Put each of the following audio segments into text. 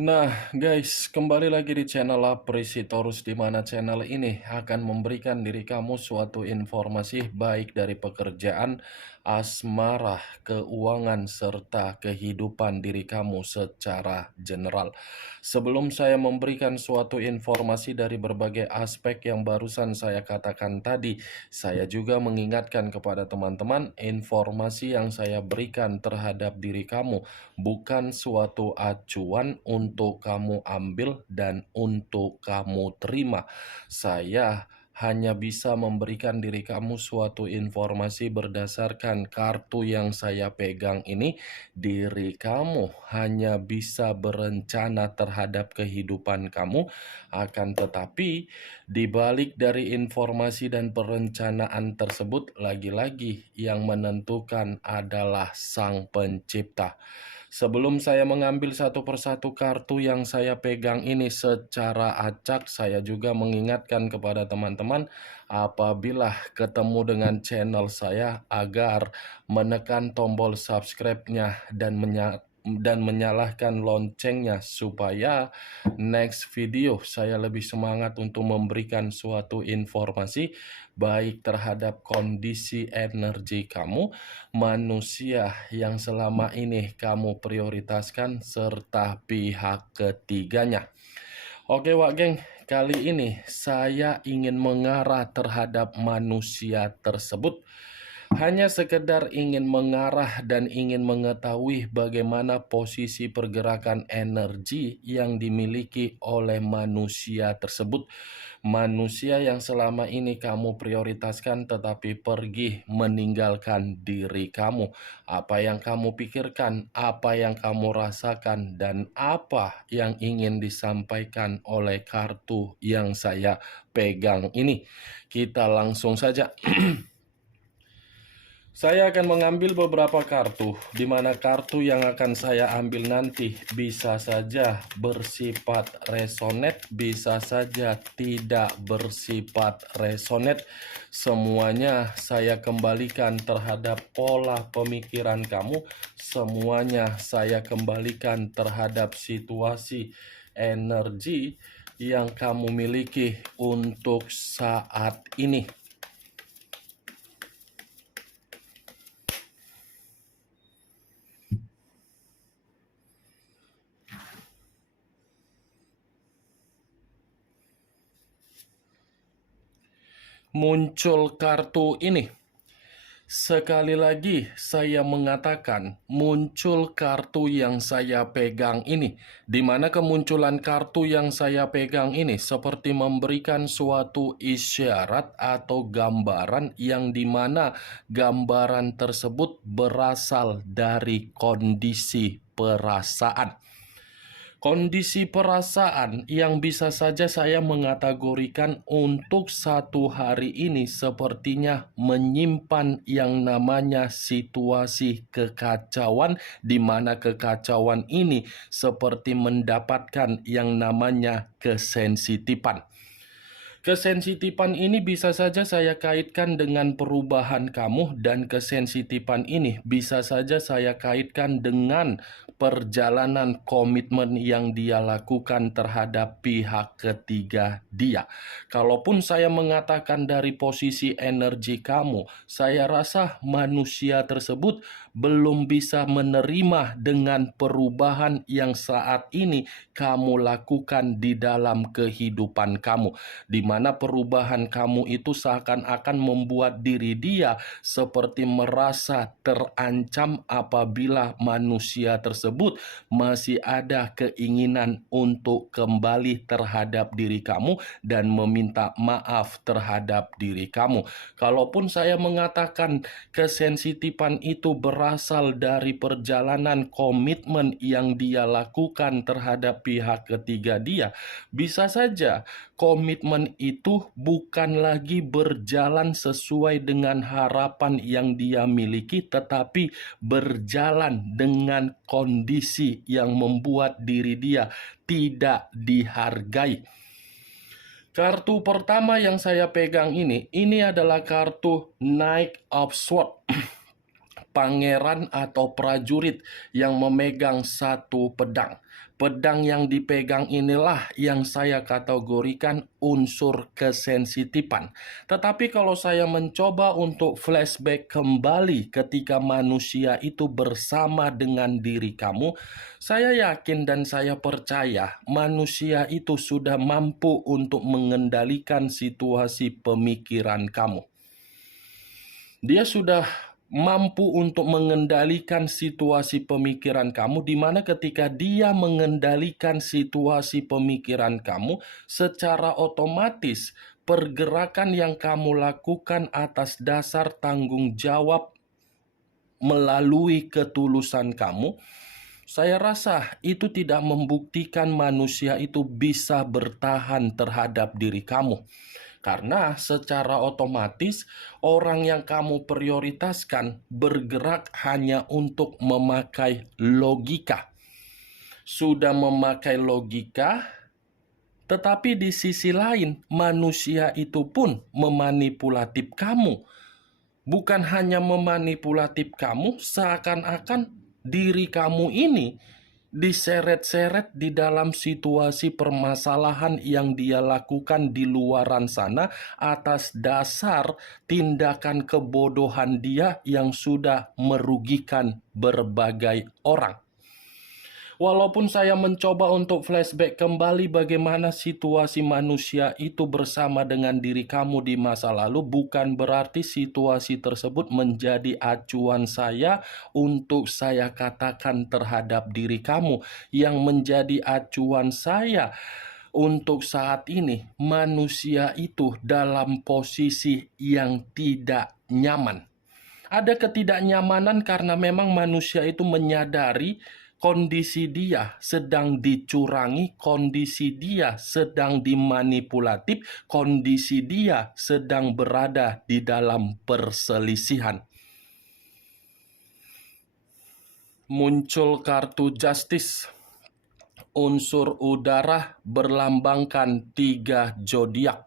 Nah, guys, kembali lagi di channel Apresitorus, di mana channel ini akan memberikan diri kamu suatu informasi baik dari pekerjaan, asmara, keuangan, serta kehidupan diri kamu secara general. Sebelum saya memberikan suatu informasi dari berbagai aspek yang barusan saya katakan tadi, saya juga mengingatkan kepada teman-teman, informasi yang saya berikan terhadap diri kamu bukan suatu acuan untuk kamu ambil dan untuk kamu terima. Saya hanya bisa memberikan diri kamu suatu informasi berdasarkan kartu yang saya pegang ini. Diri kamu hanya bisa berencana terhadap kehidupan kamu, akan tetapi di balik dari informasi dan perencanaan tersebut, lagi-lagi yang menentukan adalah Sang Pencipta. Sebelum saya mengambil satu persatu kartu yang saya pegang ini secara acak, saya juga mengingatkan kepada teman-teman apabila ketemu dengan channel saya agar menekan tombol subscribe-nya dan menyalakan loncengnya supaya next video saya lebih semangat untuk memberikan suatu informasi baik terhadap kondisi energi kamu, manusia yang selama ini kamu prioritaskan, serta pihak ketiganya. Oke Wak Geng, kali ini saya ingin mengarah terhadap manusia tersebut. Hanya sekedar ingin mengarah dan ingin mengetahui bagaimana posisi pergerakan energi yang dimiliki oleh manusia tersebut. Manusia yang selama ini kamu prioritaskan tetapi pergi meninggalkan diri kamu. Apa yang kamu pikirkan, apa yang kamu rasakan, dan apa yang ingin disampaikan oleh kartu yang saya pegang ini. Kita langsung saja. Saya akan mengambil beberapa kartu, di mana kartu yang akan saya ambil nanti bisa saja bersifat resonate, bisa saja tidak bersifat resonate. Semuanya saya kembalikan terhadap pola pemikiran kamu, semuanya saya kembalikan terhadap situasi energi yang kamu miliki untuk saat ini. Muncul kartu ini. Sekali lagi saya mengatakan muncul kartu yang saya pegang ini, di mana kemunculan kartu yang saya pegang ini seperti memberikan suatu isyarat atau gambaran yang dimana gambaran tersebut berasal dari kondisi perasaan. Kondisi perasaan yang bisa saja saya mengategorikan untuk satu hari ini sepertinya menyimpan yang namanya situasi kekacauan, di mana kekacauan ini seperti mendapatkan yang namanya kesensitifan. Kesensitifan ini bisa saja saya kaitkan dengan perubahan kamu, dan kesensitifan ini bisa saja saya kaitkan dengan perjalanan komitmen yang dia lakukan terhadap pihak ketiga dia. Kalaupun saya mengatakan dari posisi energi kamu, saya rasa manusia tersebut belum bisa menerima dengan perubahan yang saat ini kamu lakukan di dalam kehidupan kamu, di mana perubahan kamu itu seakan-akan membuat diri dia seperti merasa terancam apabila manusia tersebut masih ada keinginan untuk kembali terhadap diri kamu dan meminta maaf terhadap diri kamu. Kalaupun saya mengatakan kesensitifan itu berasal dari perjalanan komitmen yang dia lakukan terhadap pihak ketiga dia, bisa saja komitmen itu bukan lagi berjalan sesuai dengan harapan yang dia miliki, tetapi berjalan dengan kondisi yang membuat diri dia tidak dihargai. Kartu pertama yang saya pegang ini adalah kartu Knight of Swords. Pangeran atau prajurit yang memegang satu pedang. Pedang yang dipegang inilah yang saya kategorikan unsur kesensitifan. Tetapi kalau saya mencoba untuk flashback kembali ketika manusia itu bersama dengan diri kamu, saya yakin dan saya percaya manusia itu sudah mampu untuk mengendalikan situasi pemikiran kamu. Dia sudah mampu untuk mengendalikan situasi pemikiran kamu, di mana ketika dia mengendalikan situasi pemikiran kamu, secara otomatis pergerakan yang kamu lakukan atas dasar tanggung jawab melalui ketulusan kamu, saya rasa itu tidak membuktikan manusia itu bisa bertahan terhadap diri kamu. Karena secara otomatis orang yang kamu prioritaskan bergerak hanya untuk memakai logika. Sudah memakai logika, tetapi di sisi lain manusia itu pun memanipulatif kamu. Bukan hanya memanipulatif kamu, seakan-akan diri kamu ini diseret-seret di dalam situasi permasalahan yang dia lakukan di luaran sana atas dasar tindakan kebodohan dia yang sudah merugikan berbagai orang. Walaupun saya mencoba untuk flashback kembali bagaimana situasi manusia itu bersama dengan diri kamu di masa lalu, bukan berarti situasi tersebut menjadi acuan saya untuk saya katakan terhadap diri kamu. Yang menjadi acuan saya untuk saat ini, manusia itu dalam posisi yang tidak nyaman. Ada ketidaknyamanan karena memang manusia itu menyadari kondisi dia sedang dicurangi, kondisi dia sedang dimanipulatif, kondisi dia sedang berada di dalam perselisihan. Muncul kartu Justice. Unsur udara berlambangkan 3 zodiak: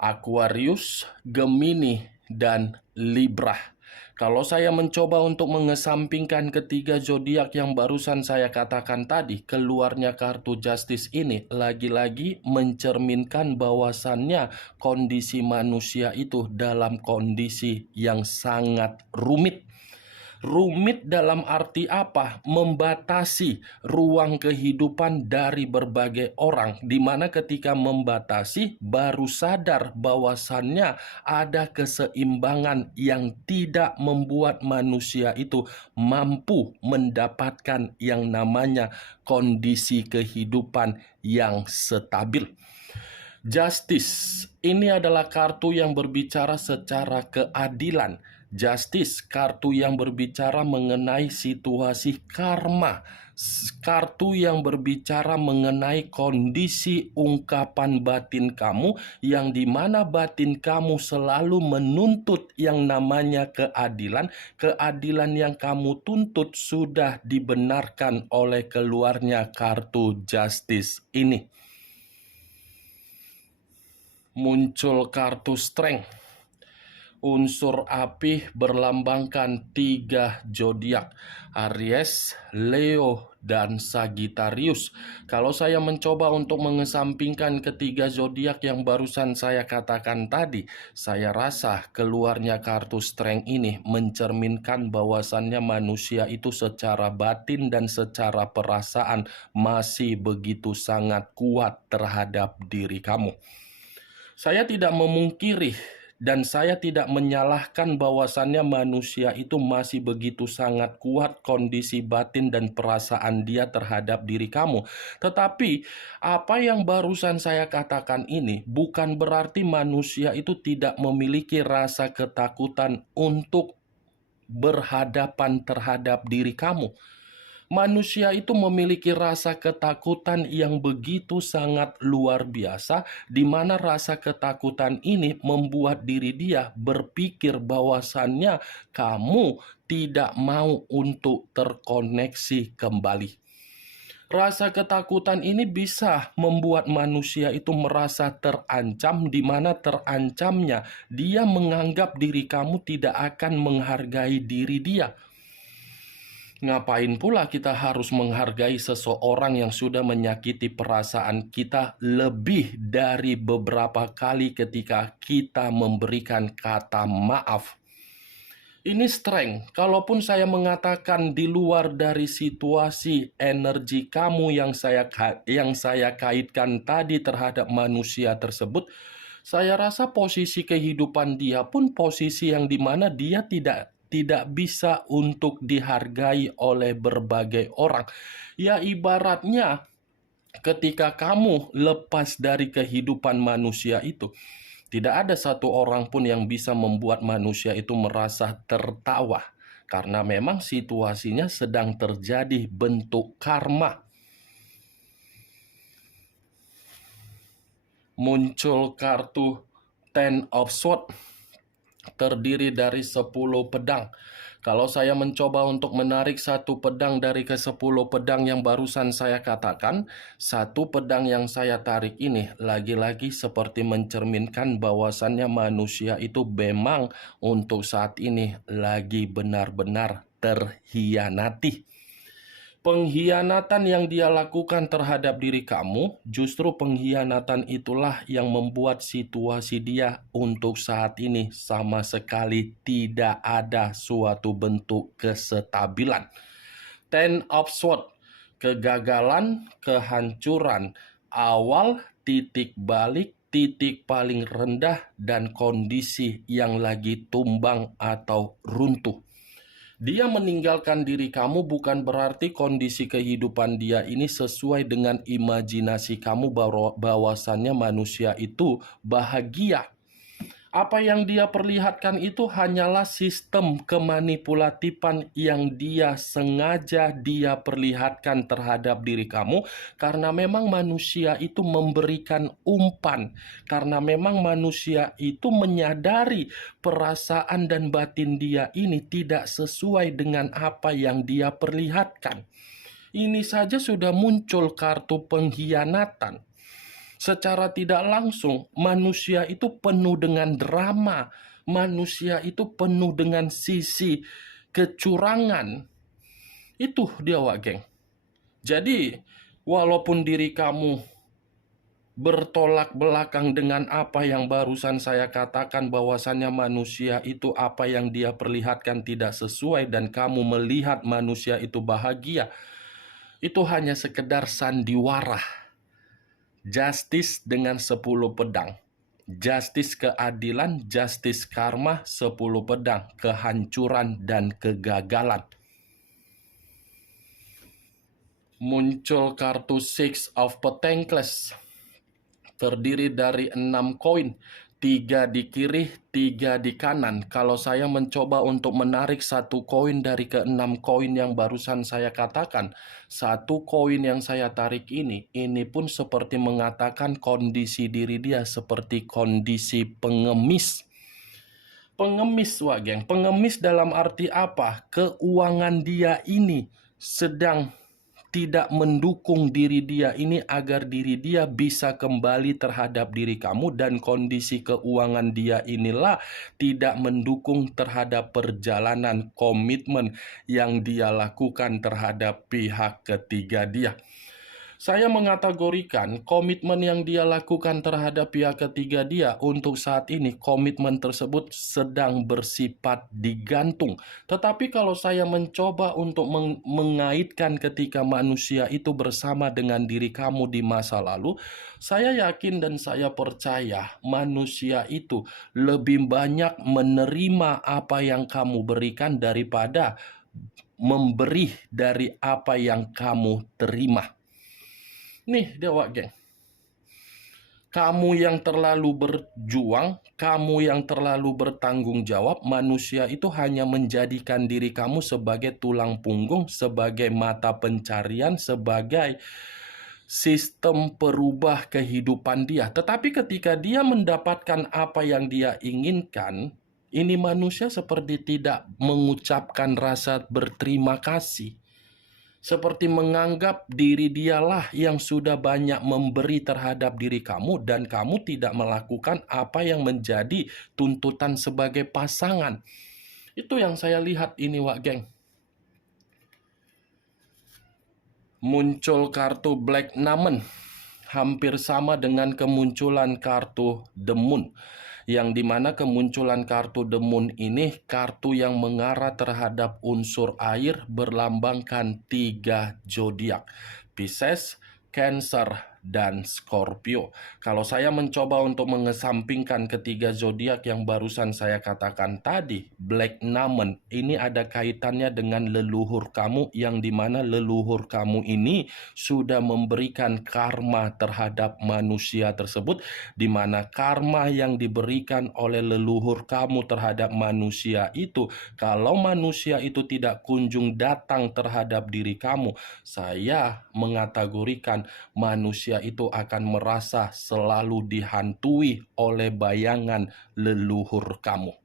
Aquarius, Gemini, dan Libra. Kalau saya mencoba untuk mengesampingkan ketiga zodiak yang barusan saya katakan tadi, keluarnya kartu Justice ini lagi-lagi mencerminkan bahwasannya kondisi manusia itu dalam kondisi yang sangat rumit. Rumit dalam arti apa? Membatasi ruang kehidupan dari berbagai orang, di mana ketika membatasi baru sadar bahwasannya ada keseimbangan yang tidak membuat manusia itu mampu mendapatkan yang namanya kondisi kehidupan yang stabil. Justice ini adalah kartu yang berbicara secara keadilan. Justice, kartu yang berbicara mengenai situasi karma. Kartu yang berbicara mengenai kondisi ungkapan batin kamu, yang dimana batin kamu selalu menuntut yang namanya keadilan. Keadilan yang kamu tuntut sudah dibenarkan oleh keluarnya kartu Justice ini. Muncul kartu Strength. Unsur api berlambangkan 3 zodiak: Aries, Leo, dan Sagittarius. Kalau saya mencoba untuk mengesampingkan ketiga zodiak yang barusan saya katakan tadi, saya rasa keluarnya kartu Strength ini mencerminkan bahwasannya manusia itu secara batin dan secara perasaan masih begitu sangat kuat terhadap diri kamu. Saya tidak memungkiri dan saya tidak menyalahkan bahwasannya manusia itu masih begitu sangat kuat kondisi batin dan perasaan dia terhadap diri kamu. Tetapi apa yang barusan saya katakan ini bukan berarti manusia itu tidak memiliki rasa ketakutan untuk berhadapan terhadap diri kamu. Manusia itu memiliki rasa ketakutan yang begitu sangat luar biasa, di mana rasa ketakutan ini membuat diri dia berpikir bahwasannya kamu tidak mau untuk terkoneksi kembali. Rasa ketakutan ini bisa membuat manusia itu merasa terancam, di mana terancamnya dia menganggap diri kamu tidak akan menghargai diri dia. Ngapain pula kita harus menghargai seseorang yang sudah menyakiti perasaan kita lebih dari beberapa kali ketika kita memberikan kata maaf? Ini strength. Kalaupun saya mengatakan di luar dari situasi energi kamu yang saya kaitkan tadi terhadap manusia tersebut, saya rasa posisi kehidupan dia pun posisi yang dimana dia tidak bisa untuk dihargai oleh berbagai orang. Ya ibaratnya ketika kamu lepas dari kehidupan manusia itu, tidak ada satu orang pun yang bisa membuat manusia itu merasa tertawa. Karena memang situasinya sedang terjadi bentuk karma. Muncul kartu Ten of Swords, terdiri dari 10 pedang. Kalau saya mencoba untuk menarik satu pedang dari ke-10 pedang yang barusan saya katakan, satu pedang yang saya tarik ini lagi-lagi seperti mencerminkan bahwasannya manusia itu memang untuk saat ini lagi benar-benar terhianati. Pengkhianatan yang dia lakukan terhadap diri kamu, justru pengkhianatan itulah yang membuat situasi dia untuk saat ini sama sekali tidak ada suatu bentuk kestabilan. Ten of Swords, kegagalan, kehancuran, awal, titik balik, titik paling rendah, dan kondisi yang lagi tumbang atau runtuh. Dia meninggalkan diri kamu bukan berarti kondisi kehidupan dia ini sesuai dengan imajinasi kamu bahwasannya manusia itu bahagia. Apa yang dia perlihatkan itu hanyalah sistem kemanipulatifan yang dia sengaja dia perlihatkan terhadap diri kamu, karena memang manusia itu memberikan umpan, karena memang manusia itu menyadari perasaan dan batin dia ini tidak sesuai dengan apa yang dia perlihatkan. Ini saja sudah muncul kartu pengkhianatan. Secara tidak langsung, manusia itu penuh dengan drama. Manusia itu penuh dengan sisi kecurangan. Itu dia, Wak Geng. Jadi, walaupun diri kamu bertolak belakang dengan apa yang barusan saya katakan, bahwasannya manusia itu apa yang dia perlihatkan tidak sesuai dan kamu melihat manusia itu bahagia, itu hanya sekedar sandiwara. Justice dengan 10 pedang. Justice keadilan, justice karma, 10 pedang, kehancuran dan kegagalan. Muncul kartu Six of Pentacles, terdiri dari 6 koin, 3 di kiri, 3 di kanan. Kalau saya mencoba untuk menarik satu koin dari ke-6 koin yang barusan saya katakan, satu koin yang saya tarik ini pun seperti mengatakan kondisi diri dia seperti kondisi pengemis. Pengemis, Wak Geng. Pengemis dalam arti apa? Keuangan dia ini sedang tidak mendukung diri dia ini agar diri dia bisa kembali terhadap diri kamu, dan kondisi keuangan dia inilah tidak mendukung terhadap perjalanan komitmen yang dia lakukan terhadap pihak ketiga dia. Saya mengategorikan komitmen yang dia lakukan terhadap pihak ketiga dia untuk saat ini, komitmen tersebut sedang bersifat digantung. Tetapi kalau saya mencoba untuk mengaitkan ketika manusia itu bersama dengan diri kamu di masa lalu, saya yakin dan saya percaya manusia itu lebih banyak menerima apa yang kamu berikan daripada memberi dari apa yang kamu terima. Nih dia, Wak Geng. Kamu yang terlalu berjuang, kamu yang terlalu bertanggung jawab, manusia itu hanya menjadikan diri kamu sebagai tulang punggung, sebagai mata pencarian, sebagai sistem perubah kehidupan dia. Tetapi ketika dia mendapatkan apa yang dia inginkan, ini manusia seperti tidak mengucapkan rasa berterima kasih. Seperti menganggap diri dialah yang sudah banyak memberi terhadap diri kamu, dan kamu tidak melakukan apa yang menjadi tuntutan sebagai pasangan. Itu yang saya lihat ini, Wak Geng. muncul kartu Black Numen, hampir sama dengan kemunculan kartu The Moon, yang dimana kemunculan kartu The Moon ini kartu yang mengarah terhadap unsur air, berlambangkan 3 zodiak: Pisces, Cancer, dan Scorpio. Kalau saya mencoba untuk mengesampingkan ketiga zodiak yang barusan saya katakan tadi, Black Numen ini ada kaitannya dengan leluhur kamu, yang dimana leluhur kamu ini sudah memberikan karma terhadap manusia tersebut, dimana karma yang diberikan oleh leluhur kamu terhadap manusia itu, kalau manusia itu tidak kunjung datang terhadap diri kamu, saya mengategorikan manusia itu akan merasa selalu dihantui oleh bayangan leluhur kamu.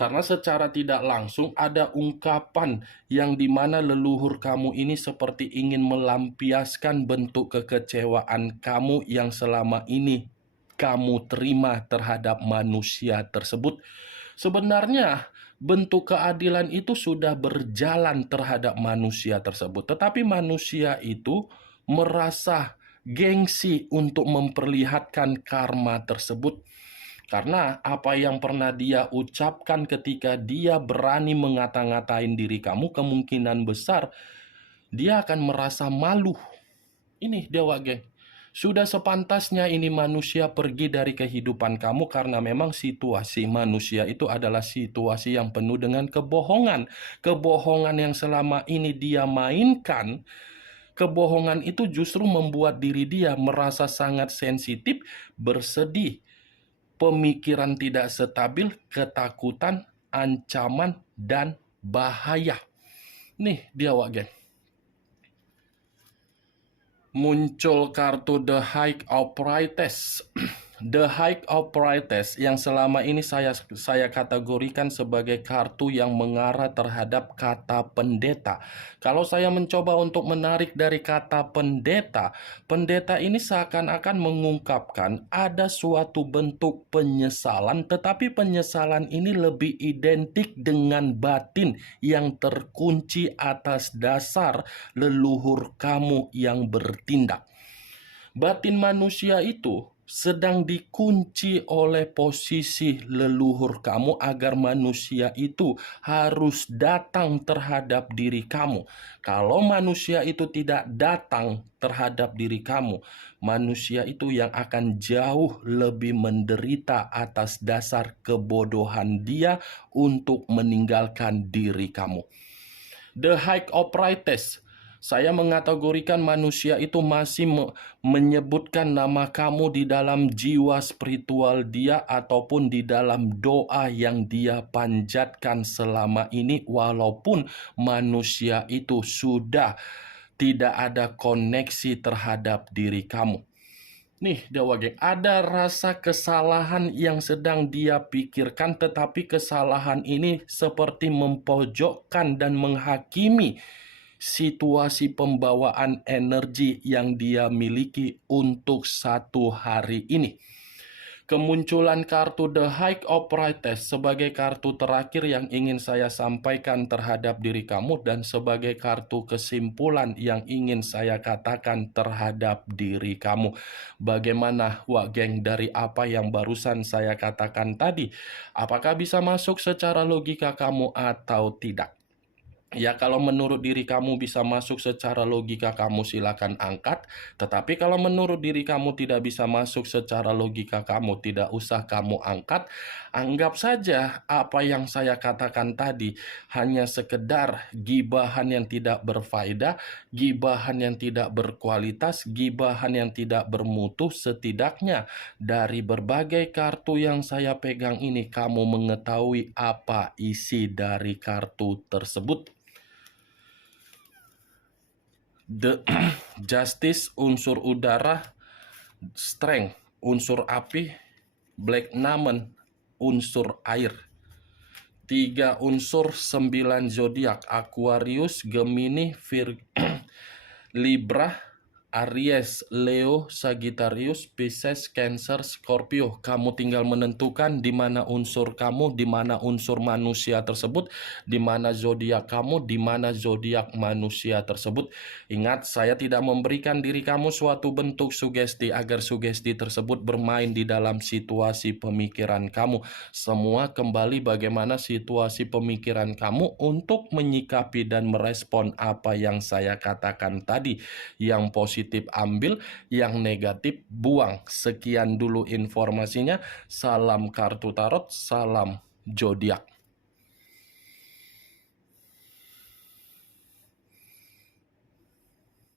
Karena secara tidak langsung ada ungkapan yang dimana leluhur kamu ini seperti ingin melampiaskan bentuk kekecewaan kamu yang selama ini kamu terima terhadap manusia tersebut. Sebenarnya bentuk keadilan itu sudah berjalan terhadap manusia tersebut, tetapi manusia itu merasa gengsi untuk memperlihatkan karma tersebut. Karena apa yang pernah dia ucapkan ketika dia berani mengata-ngatain diri kamu, kemungkinan besar dia akan merasa malu. Ini Dewa Geng. Sudah sepantasnya ini manusia pergi dari kehidupan kamu, karena memang situasi manusia itu adalah situasi yang penuh dengan kebohongan. Kebohongan yang selama ini dia mainkan, kebohongan itu justru membuat diri dia merasa sangat sensitif, bersedih, pemikiran tidak stabil, ketakutan, ancaman, dan bahaya. Nih dia Wak Geng. Muncul kartu The High of Priestess. The High of Priestess yang selama ini saya kategorikan sebagai kartu yang mengarah terhadap kata pendeta. Kalau saya mencoba untuk menarik dari kata pendeta, pendeta ini seakan-akan mengungkapkan ada suatu bentuk penyesalan, tetapi penyesalan ini lebih identik dengan batin yang terkunci atas dasar leluhur kamu yang bertindak. Batin manusia itu sedang dikunci oleh posisi leluhur kamu agar manusia itu harus datang terhadap diri kamu. Kalau manusia itu tidak datang terhadap diri kamu, manusia itu yang akan jauh lebih menderita atas dasar kebodohan dia untuk meninggalkan diri kamu. The High of Priestess, saya mengategorikan manusia itu masih menyebutkan nama kamu di dalam jiwa spiritual dia ataupun di dalam doa yang dia panjatkan selama ini, walaupun manusia itu sudah tidak ada koneksi terhadap diri kamu. Nih Dewa Geng, ada rasa kesalahan yang sedang dia pikirkan, tetapi kesalahan ini seperti mempojokkan dan menghakimi situasi pembawaan energi yang dia miliki untuk satu hari ini. Kemunculan kartu The High of Priestess sebagai kartu terakhir yang ingin saya sampaikan terhadap diri kamu, dan sebagai kartu kesimpulan yang ingin saya katakan terhadap diri kamu. Bagaimana Wak Geng dari apa yang barusan saya katakan tadi? Apakah bisa masuk secara logika kamu atau tidak? Ya, kalau menurut diri kamu bisa masuk secara logika, kamu silakan angkat. Tetapi kalau menurut diri kamu tidak bisa masuk secara logika, kamu tidak usah kamu angkat. Anggap saja apa yang saya katakan tadi hanya sekedar gibahan yang tidak berfaedah, gibahan yang tidak berkualitas, gibahan yang tidak bermutu. Setidaknya dari berbagai kartu yang saya pegang ini, kamu mengetahui apa isi dari kartu tersebut. The Justice unsur udara, Strength unsur api, Black Numen unsur air. 3 unsur 9 zodiak: Aquarius, Gemini, Libra, Aries, Leo, Sagittarius, Pisces, Cancer, Scorpio. Kamu tinggal menentukan di mana unsur kamu, di mana unsur manusia tersebut, di mana zodiak kamu, di mana zodiak manusia tersebut. Ingat, saya tidak memberikan diri kamu suatu bentuk sugesti agar sugesti tersebut bermain di dalam situasi pemikiran kamu. Semua kembali bagaimana situasi pemikiran kamu untuk menyikapi dan merespon apa yang saya katakan tadi. Yang positif ambil, yang negatif buang. Sekian dulu informasinya. Salam kartu tarot, salam zodiak.